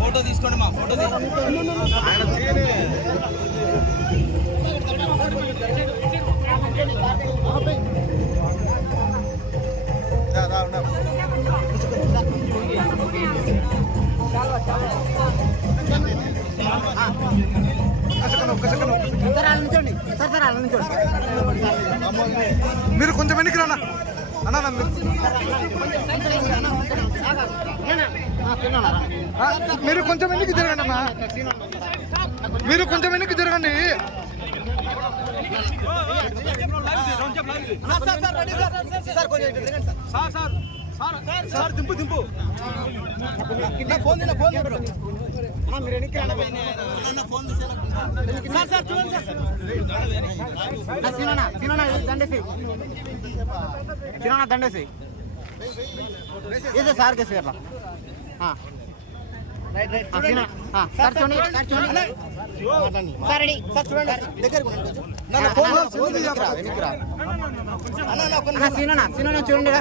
Photo తీసుకోండి మా photo మీరు కొంచెం వెనక్కి రానా అన్నా నా మీరు- కొంచెం వెనక్కి జరగండి అమ్మా మీరు కొంచెం వెనక్కి జరగండి సార్ దింపు దింపు ఫోన్ ఫోన్ మీరు ఎన్నికి సార్ సార్ చూడండి సార్. తిననా తిననా దండేసి తిననా దండేసి ఇదే సార్ కేసు అట్లా sir sir sir ready. Sir సీననా సీననా చూడండి.